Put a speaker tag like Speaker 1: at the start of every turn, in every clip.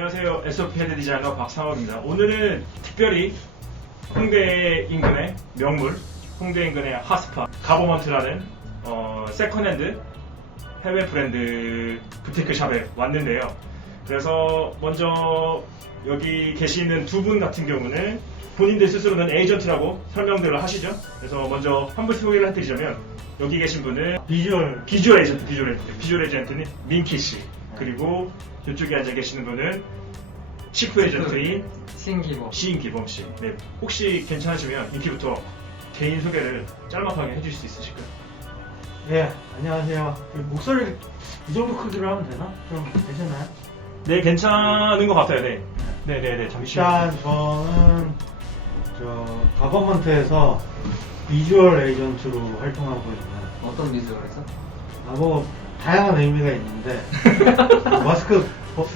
Speaker 1: 안녕하세요. 헤드 디자이너 박상욱입니다. 오늘은 특별히 홍대 인근의 명물, 홍대 인근의 핫스파, 가버먼트라는 어, 세컨핸드 해외 브랜드 부티크 샵에 왔는데요. 그래서 먼저 여기 계시는 두 분 같은 경우는 본인들 스스로는 에이전트라고 설명들을 하시죠. 그래서 먼저 한분 소개를 해드리자면 여기 계신 분은
Speaker 2: 비주얼
Speaker 1: 비주얼 에이전트, 비주얼 에이전트, 비주얼 에이전트는 민키 씨. 그리고 이쪽에 앉아 계시는 분은 치프 에이전트인
Speaker 3: 신기보
Speaker 1: 시인 기범 씨. 네, 혹시 괜찮으시면 인기부터 개인 소개를 짤막하게 해주실 수 있으실까요?
Speaker 2: 예 안녕하세요 그 목소리 이 정도 크기로 하면 되나? 좀 되시나요?
Speaker 1: 네, 괜찮은 것 같아요. 네, 네, 네, 네. 잠시만.
Speaker 2: 일단 저는 저 가버먼트에서 비주얼 에이전트로 활동하고 있는
Speaker 3: 어떤 비주얼에서?
Speaker 2: 아, 뭐 다양한 의미가 있는데 마스크 벗-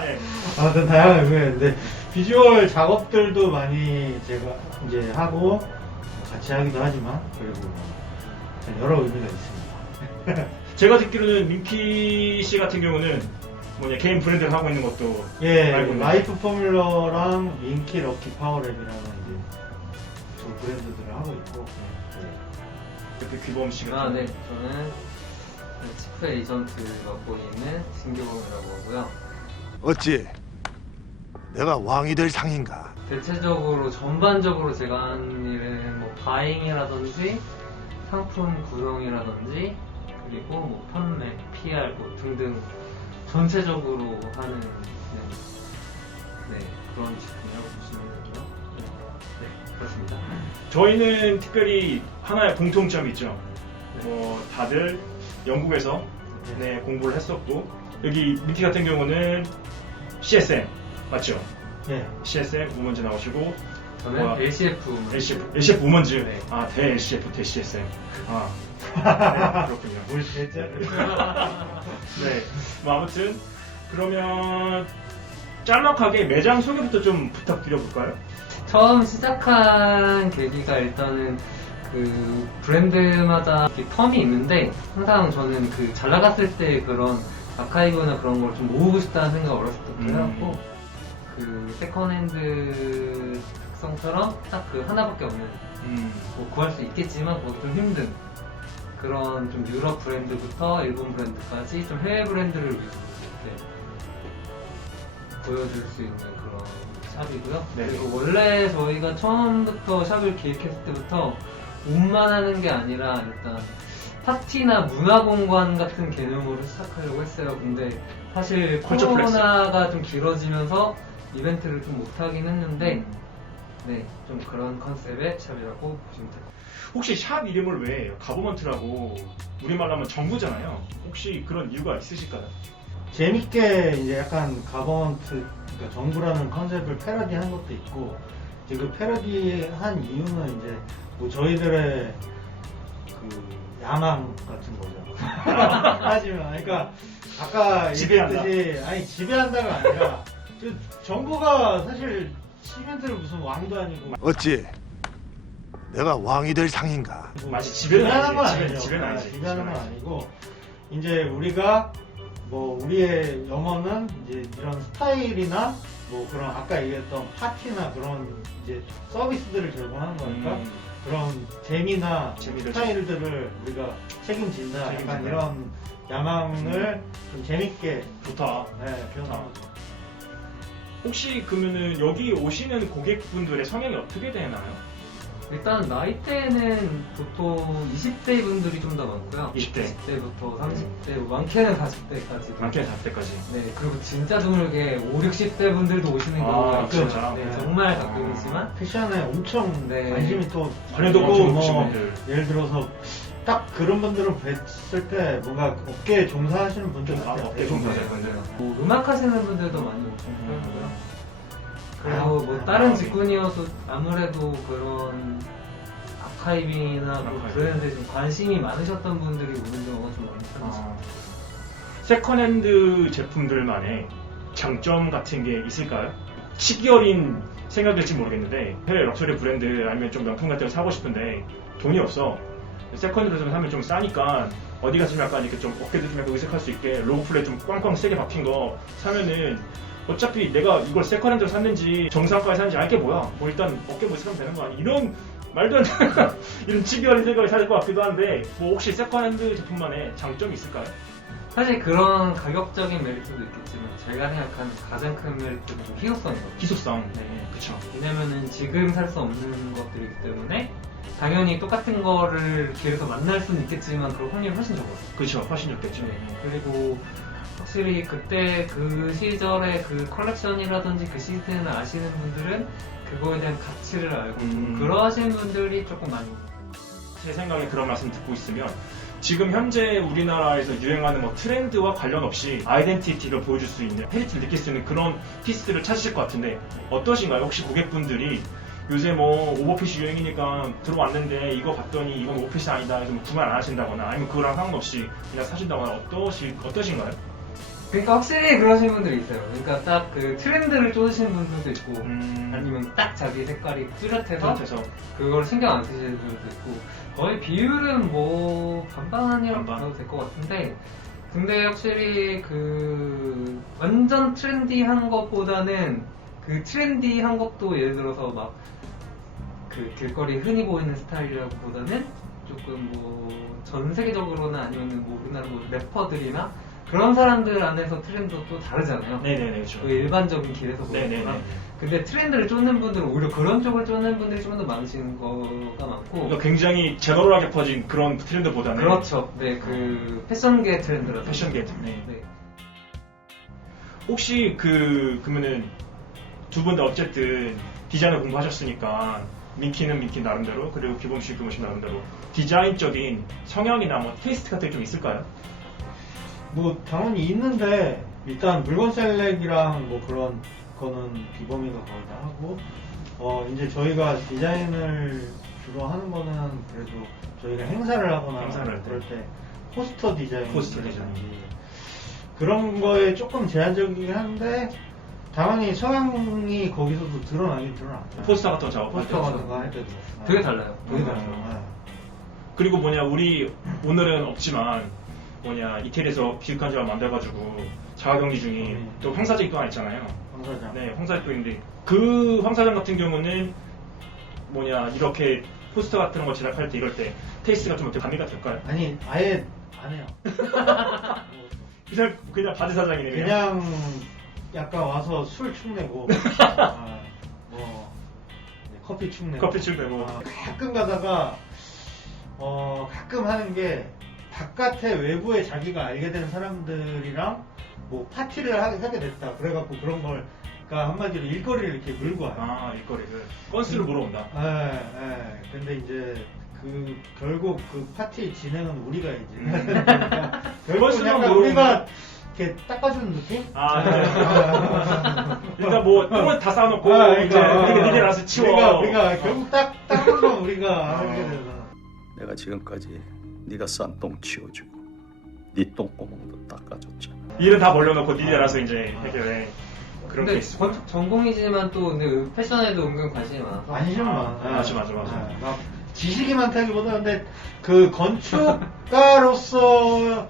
Speaker 1: 네.
Speaker 2: 아무튼 다양한 의미가 있는데 비주얼 작업들도 많이 제가 이제 하고 같이 하기도 하지만 그리고 여러 의미가 있습니다.
Speaker 1: 제가 듣기로는 민키 씨 같은 경우는 뭐냐 개인 브랜드를 하고 있는 것도
Speaker 2: 예,
Speaker 1: 알고 있는데.
Speaker 2: 라이프 포뮬러랑 민키 럭키 파워랩이라는 이제 두 브랜드들을 하고 있고 예.
Speaker 1: 이렇게 귀범 씨가
Speaker 3: 아, 네. 저는 그 치프 에이전트 맡고 있는 신기범이라고 하고요.
Speaker 4: 어찌 내가 왕이 될 상인가?
Speaker 3: 대체적으로 전반적으로 제가 하는 일은 뭐 바잉이라든지 상품 구성이라든지 그리고 뭐 판매, PR 뭐 등등 전체적으로 하는 네, 네, 그런 직군이라고 보시면
Speaker 1: 저희는 특별히 하나의 공통점이 있죠. 뭐 다들 영국에서 네, 공부를 했었고 여기 민키 같은 경우는 CSM 맞죠?
Speaker 2: 예.
Speaker 1: CSM 우먼즈 나오시고
Speaker 3: 저는
Speaker 1: 우와.
Speaker 3: LCF
Speaker 1: LCF, LCF 우먼즈
Speaker 3: 네.
Speaker 1: 아, 대 LCF, 대 CSM 아 네, 그렇군요.
Speaker 2: 뭘 대체?
Speaker 1: 네, 뭐 아무튼 그러면 짤막하게 매장 소개부터 좀 부탁드려볼까요?
Speaker 3: 처음 시작한 계기가 일단은 그 브랜드마다 이렇게 텀이 있는데 항상 저는 그 잘 나갔을 때 그런 아카이브나 그런 걸 좀 모으고 싶다는 생각을 어렸을 때부터
Speaker 1: 음.
Speaker 3: 해갖고 그 세컨핸드 특성처럼 딱 그 하나밖에 없는
Speaker 1: 음,
Speaker 3: 뭐 구할 수 있겠지만 그것도 좀 힘든 그런 좀 유럽 브랜드부터 일본 브랜드까지 좀 해외 브랜드를 위주로 이렇게 보여줄 수 있는 그런 샵이고요.
Speaker 1: 네.
Speaker 3: 그리고 원래 저희가 처음부터 샵을 기획했을 때부터 옷만 하는 게 아니라 일단 파티나 문화공간 같은 개념으로 시작하려고 했어요. 근데 사실
Speaker 1: 컬처 플렉스.
Speaker 3: 코로나가 좀 길어지면서 이벤트를 좀 못하긴 했는데
Speaker 1: 음.
Speaker 3: 네, 좀 그런 컨셉의 샵이라고 보시면 돼요.
Speaker 1: 혹시 샵 이름을 왜 가버먼트라고 우리말로 하면 정부잖아요. 혹시 그런 이유가 있으실까요?
Speaker 2: 재밌게 이제 약간 가버먼트 그러니까 정부라는 컨셉을 패러디한 것도 있고 이제 그 패러디한 이유는 이제 뭐 저희들의 그 야망 같은 거죠. 하지만 그러니까 아까
Speaker 1: 지배한다.
Speaker 2: 얘기했듯이 아니 지배한다가 아니라 저 정부가 사실 시멘트를 무슨 왕도 아니고
Speaker 4: 어찌 내가 왕이 될 상인가?
Speaker 2: 뭐
Speaker 1: 마치 지배는
Speaker 2: 지배하는 건
Speaker 1: 아니지.
Speaker 2: 아니죠.
Speaker 1: 지배는
Speaker 2: 아,
Speaker 1: 아니지.
Speaker 2: 지배하는 건
Speaker 1: 지배는
Speaker 2: 아니고 이제 우리가 뭐 우리의 영어는 이제 이런 스타일이나 뭐 그런 아까 얘기했던 파티나 그런 이제 서비스들을 제공하는 거니까
Speaker 1: 음.
Speaker 2: 그런 재미나
Speaker 1: 재미를
Speaker 2: 스타일들을 우리가 책임진다. 약간
Speaker 1: 책임진다.
Speaker 2: 이런 야망을 좀 재밌게
Speaker 1: 좋다.
Speaker 2: 네, 표현한 거죠.
Speaker 1: 혹시 그러면은 여기 오시는 고객분들의 성향이 어떻게 되나요?
Speaker 3: 일단 나이대는 보통 20대 분들이 좀 더 많고요.
Speaker 1: 20대.
Speaker 3: 20대부터 30대, 뭐 많게는 40대까지.
Speaker 1: 많게는 40대까지.
Speaker 3: 네, 그리고 진짜 드물게 5, 60대 분들도 오시는
Speaker 1: 아,
Speaker 3: 경우가 있죠.
Speaker 1: 진짜?
Speaker 3: 네,
Speaker 2: 네.
Speaker 3: 정말 가끔이지만.
Speaker 2: 패션에 엄청
Speaker 3: 네.
Speaker 2: 관심이 또
Speaker 1: 관련도
Speaker 2: 많고,
Speaker 1: 없고
Speaker 2: 뭐
Speaker 1: 분들.
Speaker 2: 예를 들어서 딱 그런 분들을 뵀을 때 뭔가 업계에 종사하시는 분들
Speaker 1: 아,
Speaker 2: 같아요.
Speaker 1: 업계 종사자들. 분들.
Speaker 3: 뭐 음악 하시는 분들도 많이 오시는
Speaker 1: 음.
Speaker 3: 편이고요. 그리고
Speaker 2: 아,
Speaker 3: 뭐
Speaker 2: 아,
Speaker 3: 다른
Speaker 1: 아.
Speaker 3: 직군이어도 아무래도 그런 아카이빙이나 뭐
Speaker 1: 아카이빙.
Speaker 3: 브랜드에 좀 관심이 많으셨던 분들이 오는 경우가 좀 많은 편이죠.
Speaker 1: 아, 세컨핸드 제품들만의 장점 같은 게 있을까요? 시기 어린 생각일지 모르겠는데 해외 럭셔리 브랜드 아니면 좀 명품 같은 거 사고 싶은데 돈이 없어 세컨핸드 좀 사면 좀 싸니까 어디 가서 좀 약간 이렇게 좀 어깨도 좀 약간 의색할 수 있게 로고 플레이 좀 꽝꽝 세게 박힌 거 사면은 어차피 내가 이걸 세컨핸드로 샀는지 정상가에 샀는지 알게 뭐야 뭐 일단 어깨 뭐 의색하면 되는 거 아니야 이런 말도 안 되는 이런 치기 어린 생각을 사실 것 같기도 한데 뭐 혹시 세컨핸드 제품만의 장점이 있을까요?
Speaker 3: 사실 그런 가격적인 메리트도 있겠지만 제가 생각하는 가장 큰 메리트는 같아요.
Speaker 1: 기소성.
Speaker 3: 네.
Speaker 1: 그쵸.
Speaker 3: 왜냐면은 지금 살 수 없는 것들이기 때문에 당연히 똑같은 거를 길에서 만날 수는 있겠지만 그럴 확률이 훨씬 적어요.
Speaker 1: 그쵸. 훨씬 좋겠죠.
Speaker 3: 네. 그리고 확실히 그때 그 시절의 그 컬렉션이라든지 그 시즌을 아시는 분들은 그거에 대한 가치를 알고 좀
Speaker 1: 음.
Speaker 3: 그러하신 분들이 조금 많이
Speaker 1: 제 생각에 그런 말씀 듣고 있으면 지금 현재 우리나라에서 유행하는 뭐 트렌드와 관련 없이 아이덴티티를 보여줄 수 있는 헤리티를 느낄 수 있는 그런 피스들을 찾으실 것 같은데 어떠신가요? 혹시 고객분들이 요새 뭐 오버핏이 유행이니까 들어왔는데 이거 봤더니 이건 오버핏이 아니다 해서 뭐 구매 안 하신다거나 아니면 그거랑 상관없이 그냥 사신다거나 어떠시, 어떠신가요?
Speaker 3: 그러니까 확실히 그러신 분들이 있어요. 그러니까 딱 그 트렌드를 쫓으시는 분들도 있고
Speaker 1: 음,
Speaker 3: 아니면 딱 자기 색깔이 뚜렷해서
Speaker 1: 그래서
Speaker 3: 그걸 신경 안 쓰시는 분들도 있고 거의 비율은 뭐 반반 아니라고
Speaker 1: 반반.
Speaker 3: 봐도 될 것 같은데 근데 확실히 그 완전 트렌디한 것보다는 그 트렌디한 것도 예를 들어서 막 그 길거리 흔히 보이는 스타일이라기보다는 조금 뭐 전 세계적으로나 아니면 뭐 우리나라 뭐 래퍼들이나 그런 사람들 안에서 트렌드도 또 다르잖아요.
Speaker 1: 네네네 그렇죠.
Speaker 3: 그 일반적인 길에서
Speaker 1: 네네네.
Speaker 3: 거랑 근데 트렌드를 쫓는 분들은 오히려 그런 쪽을 쫓는 분들이 좀 더 많으신 거가 많고
Speaker 1: 그러니까 굉장히 제너럴하게 퍼진 그런 트렌드보다는
Speaker 3: 그렇죠. 네, 그 패션계 트렌드라서
Speaker 1: 패션계 네.
Speaker 3: 네.
Speaker 1: 혹시 그 그러면은 두 분 다 어쨌든 디자인을 공부하셨으니까 민키는 민키 나름대로 그리고 기범 씨 기범 씨 나름대로 디자인적인 성향이나 뭐 테이스트 같은 게 좀 있을까요?
Speaker 2: 뭐 당연히 있는데 일단 물건 셀렉이랑 뭐 그런 거는 비범이가 거의 다 하고 어 이제 저희가 디자인을 주로 하는 거는 그래도 저희가 행사를 하거나
Speaker 1: 행사를 할 때.
Speaker 2: 그럴 때 포스터 디자인
Speaker 1: 포스터 디자인.
Speaker 2: 그런 거에 조금 제한적이긴 한데 당연히 성향이 거기서도 드러나긴 드러나죠
Speaker 1: 포스터 같은 거 작업할 때
Speaker 2: 포스터 같은 거 할 때도
Speaker 3: 되게 달라요.
Speaker 2: 되게
Speaker 1: 음.
Speaker 2: 달라요 네.
Speaker 1: 그리고 뭐냐 우리 오늘은 없지만 뭐냐 이태리에서 비극한 만들어가지고 자가격리 중인
Speaker 2: 음.
Speaker 1: 또 황사직이 또 하나 있잖아요.
Speaker 2: 황사장
Speaker 1: 네, 황사직도 있는데 그 황사장 같은 경우는 뭐냐 이렇게 포스터 같은 거 제작할 때 이럴 때 테이스트가 좀 어떻게 가미가 될까요?
Speaker 2: 아니 아예 안 해요
Speaker 1: 그냥 그냥 바지 사장이네 그냥.
Speaker 2: 그냥 약간 와서 술 축내고 아, 뭐 네, 커피 축내고
Speaker 1: 커피 축내고.
Speaker 2: 아, 가끔 가다가 어 가끔 하는 게 바깥에 외부에 자기가 알게 된 사람들이랑 뭐 파티를 하, 게 됐다 그래갖고 그런 걸 그러니까 한마디로 일거리를 이렇게 물고 와요.
Speaker 1: 아 일거리를 건수를 물어온다.
Speaker 2: 예, 예. 근데 이제 그 결국 그 파티 진행은 우리가 해야지. 그러니까 결국은
Speaker 1: 건수만
Speaker 2: 약간 우리가 이렇게 닦아주는 느낌?
Speaker 1: 아, 네. 일단 뭐 똥은 다 쌓아놓고
Speaker 2: 아,
Speaker 1: 이제
Speaker 2: 그러니까,
Speaker 1: 니네
Speaker 2: 어,
Speaker 1: 니네 알아서 치워.
Speaker 2: 우리가, 우리가 결국 딱 닦는 건 우리가 하게 되잖아.
Speaker 5: 내가 지금까지 네가 싼 똥 치워주고 네 똥구멍도 닦아줬잖아.
Speaker 1: 일은 다 벌려놓고 니네 알아서 이제 해결해. 그런 게
Speaker 3: 근데
Speaker 1: 있어.
Speaker 3: 전공이지만 또 근데 그 패션에도 은근 관심이 많아서
Speaker 2: 관심
Speaker 1: 아,
Speaker 2: 많아.
Speaker 1: 맞아, 맞아, 맞아.
Speaker 2: 예, 막 지식이 많다기보다 근데 그 건축가로서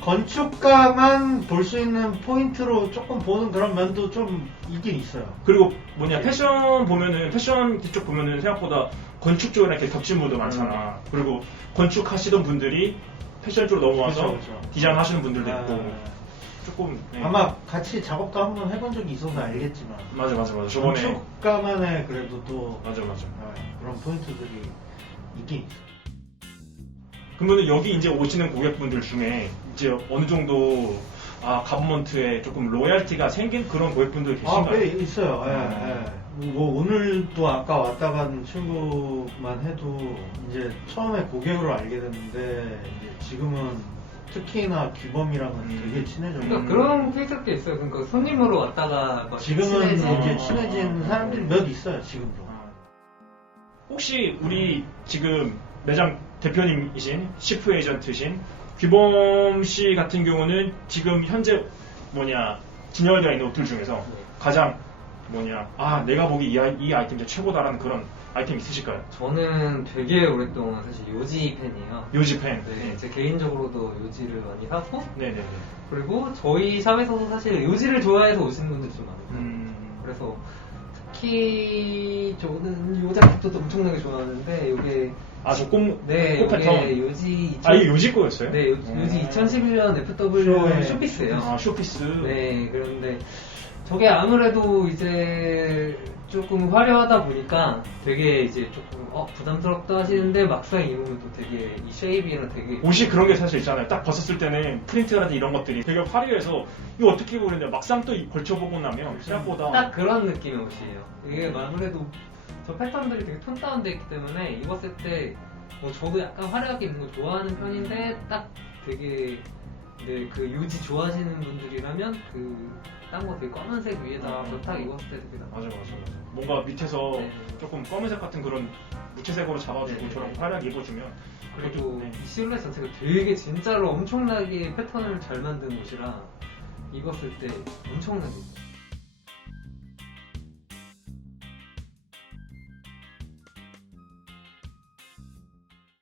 Speaker 2: 건축가만 볼 수 있는 포인트로 조금 보는 그런 면도 좀 있긴 있어요.
Speaker 1: 그리고 뭐냐 패션 보면은 패션 쪽 보면은 생각보다 건축 쪽이랑 이렇게 겹친 분도 많잖아. 그리고 건축 하시던 분들이 패션 쪽으로 넘어와서
Speaker 2: 음. 그쵸, 그쵸.
Speaker 1: 디자인 하시는 분들도
Speaker 2: 아,
Speaker 1: 있고 조금 네.
Speaker 2: 아마 같이 작업도 한번 해본 적이 있어서 알겠지만
Speaker 1: 맞아 맞아 맞아 저번에
Speaker 2: 건축가만의 그래도 또
Speaker 1: 맞아 맞아
Speaker 2: 예, 그런 포인트들이 있긴 있어요.
Speaker 1: 그러면 여기 이제 오시는 고객분들 중에 이제 어느 정도 아 가버먼트에 조금 로얄티가 생긴 그런 고객분들 계신가요?
Speaker 2: 아, 꽤 있어요. 예, 예. 뭐 오늘도 아까 왔다 간 친구만 해도 이제 처음에 고객으로 알게 됐는데 이제 지금은 특히나 규범이랑은
Speaker 1: 음.
Speaker 2: 되게 친해졌고
Speaker 3: 그러니까 그런 케이스도 있어요. 그러니까 손님으로 왔다가 막
Speaker 2: 지금은
Speaker 3: 친해진-
Speaker 2: 이제
Speaker 1: 아.
Speaker 2: 친해진 사람들이 몇 있어요. 지금도.
Speaker 1: 아. 혹시 우리 지금 매장 대표님이신 시프 에이전트신 규범 씨 같은 경우는 지금 현재 뭐냐 진열되어 있는 옷들 중에서
Speaker 3: 네.
Speaker 1: 가장 뭐냐 아 내가 보기 이, 아이, 이 아이템 진짜 최고다라는 그런 아이템 있으실까요?
Speaker 3: 저는 되게 오랫동안 사실 요지 팬이에요.
Speaker 1: 요지 팬.
Speaker 3: 네, 제 개인적으로도 요지를 많이 사고
Speaker 1: 네네네.
Speaker 3: 그리고 저희 샵에서도 사실 요지를 좋아해서 오시는 분들이 좀 많아요.
Speaker 1: 음.
Speaker 3: 그래서 특히 저는 요 자켓도 엄청나게 좋아하는데 이게
Speaker 1: 아 저 꽃,
Speaker 3: 네,
Speaker 1: 꽃
Speaker 3: 이게. 요지
Speaker 1: 아 이게 요지 거였어요?
Speaker 3: 네, 요,
Speaker 1: 음.
Speaker 3: 요지 2011년 FW
Speaker 2: 쇼에
Speaker 3: 쇼피스예요.
Speaker 1: 아 쇼피스.
Speaker 3: 네, 그런데 저게 아무래도 이제 조금 화려하다 보니까 되게 이제 조금 어, 부담스럽다 하시는데 막상 입으면 또 되게 이 쉐입이랑 되게
Speaker 1: 옷이 그런 게 사실 있잖아요. 딱 벗었을 때는 프린트라든지 이런 것들이 되게 화려해서 이거 어떻게 보는데 막상 또 이- 걸쳐보고 나면 생각보다
Speaker 3: 딱 그런 느낌의 옷이에요. 이게 아무래도 저 패턴들이 되게 톤 다운돼 있기 때문에 입었을 때 뭐 저도 약간 화려하게 입는 거 좋아하는 편인데 딱 되게 네, 그 요지 좋아하시는 분들이라면 그 딴 거 되게 검은색 위에다
Speaker 1: 음.
Speaker 3: 딱 입었을 때 되게
Speaker 1: 맞아 맞아 맞아. 뭔가 밑에서
Speaker 3: 네.
Speaker 1: 조금 검은색 같은 그런 무채색으로 잡아주고
Speaker 3: 네.
Speaker 1: 저런 화려하게 입어주면
Speaker 3: 그리고
Speaker 1: 네.
Speaker 3: 이 실루엣 자체가 되게 진짜로 엄청나게 패턴을 잘 만든 옷이라 입었을 때 엄청나게